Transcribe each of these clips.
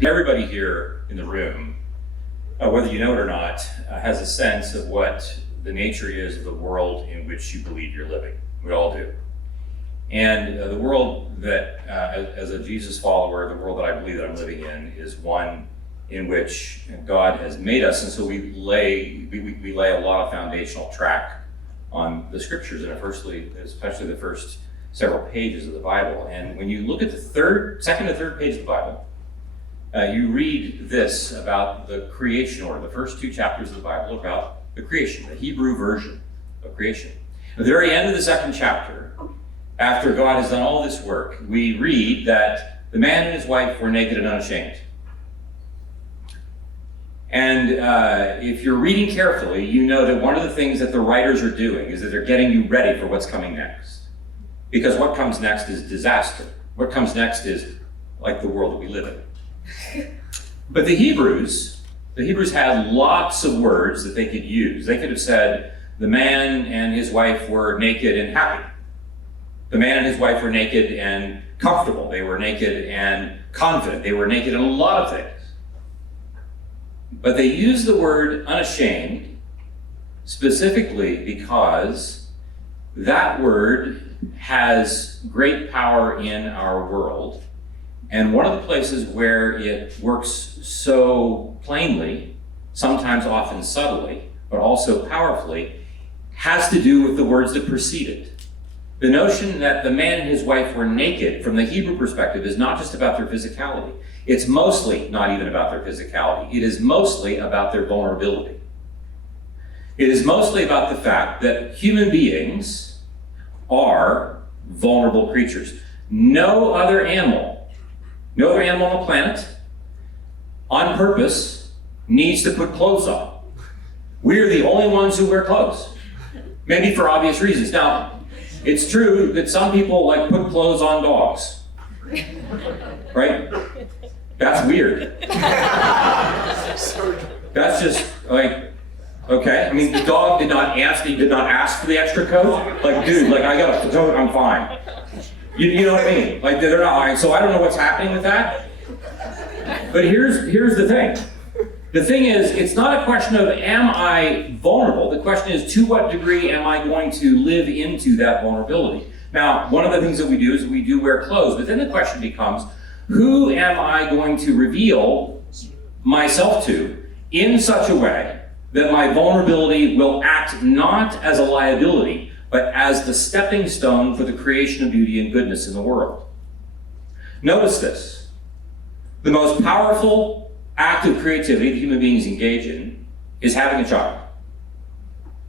Everybody here in the room, whether you know it or not, has a sense of what the nature is of the world in which you believe you're living. We all do. And the world that, as a Jesus follower, the world that I believe that I'm living in is one in which God has made us, and so we lay a lot of foundational track on the scriptures, and especially the first several pages of the Bible. And when you look at the second to third page of the Bible, you read this about the creation order. The first two chapters of the Bible are about the creation, the Hebrew version of creation. At the very end of the second chapter, after God has done all this work, we read that the man and his wife were naked and unashamed. And if you're reading carefully, you know that one of the things that the writers are doing is that they're getting you ready for what's coming next. Because what comes next is disaster. What comes next is like the world that we live in. But the Hebrews had lots of words that they could use. They could have said, the man and his wife were naked and happy. The man and his wife were naked and comfortable. They were naked and confident. They were naked in a lot of things. But they use the word unashamed specifically because that word has great power in our world. And one of the places where it works so plainly, sometimes often subtly, but also powerfully, has to do with the words that precede it. The notion that the man and his wife were naked from the Hebrew perspective is not just about their physicality. It's mostly not even about their physicality. It is mostly about their vulnerability. It is mostly about the fact that human beings are vulnerable creatures. No other animal on the planet, on purpose, needs to put clothes on. We're the only ones who wear clothes. Maybe for obvious reasons. Now, it's true that some people put clothes on dogs. Right? That's weird. That's just okay. I mean, the dog did not ask for the extra coat. Dude, I got a coat, I'm fine. You know what I mean? They're not. So I don't know what's happening with that. But here's the thing. The thing is, it's not a question of am I vulnerable. The question is, to what degree am I going to live into that vulnerability? Now, one of the things that we do is we do wear clothes, but then the question becomes, who am I going to reveal myself to in such a way that my vulnerability will act not as a liability, but as the stepping stone for the creation of beauty and goodness in the world? Notice this. The most powerful act of creativity that human beings engage in is having a child.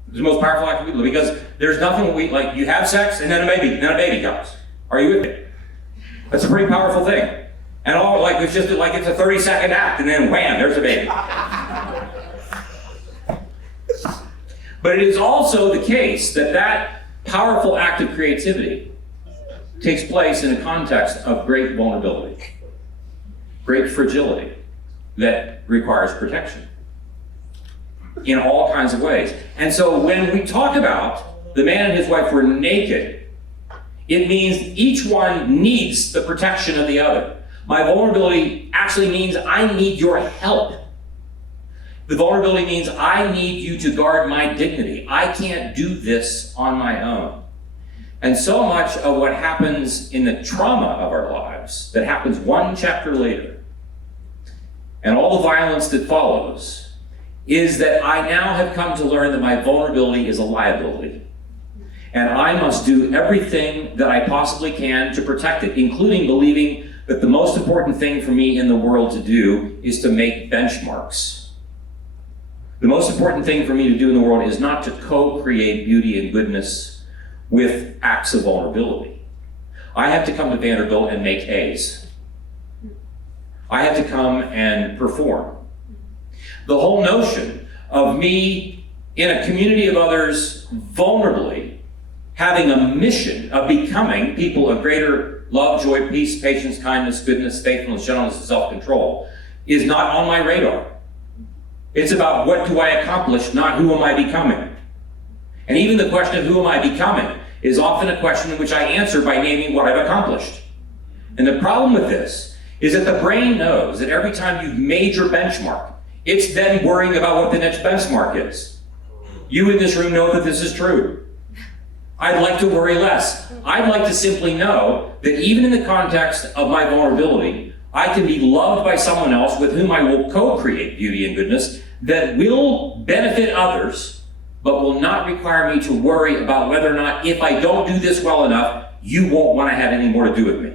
It's the most powerful act of creativity because there's nothing you have sex and then a baby comes. Are you with me? That's a pretty powerful thing. And it's just it's a 30-second act and then wham, there's a baby. But it is also the case that powerful act of creativity takes place in a context of great vulnerability, great fragility that requires protection in all kinds of ways. And so when we talk about the man and his wife were naked, it means each one needs the protection of the other. My vulnerability actually means I need your help. The vulnerability means I need you to guard my dignity. I can't do this on my own. And so much of what happens in the trauma of our lives, that happens one chapter later, and all the violence that follows, is that I now have come to learn that my vulnerability is a liability. And I must do everything that I possibly can to protect it, including believing that the most important thing for me in the world to do is to make benchmarks. The most important thing for me to do in the world is not to co-create beauty and goodness with acts of vulnerability. I have to come to Vanderbilt and make A's. I have to come and perform. The whole notion of me in a community of others vulnerably having a mission of becoming people of greater love, joy, peace, patience, kindness, goodness, faithfulness, gentleness, and self-control is not on my radar. It's about what do I accomplish, not who am I becoming. And even the question of who am I becoming is often a question in which I answer by naming what I've accomplished. And the problem with this is that the brain knows that every time you've made your benchmark, it's then worrying about what the next benchmark is. You in this room know that this is true. I'd like to worry less. I'd like to simply know that even in the context of my vulnerability, I can be loved by someone else with whom I will co-create beauty and goodness that will benefit others, but will not require me to worry about whether or not, if I don't do this well enough, you won't want to have any more to do with me.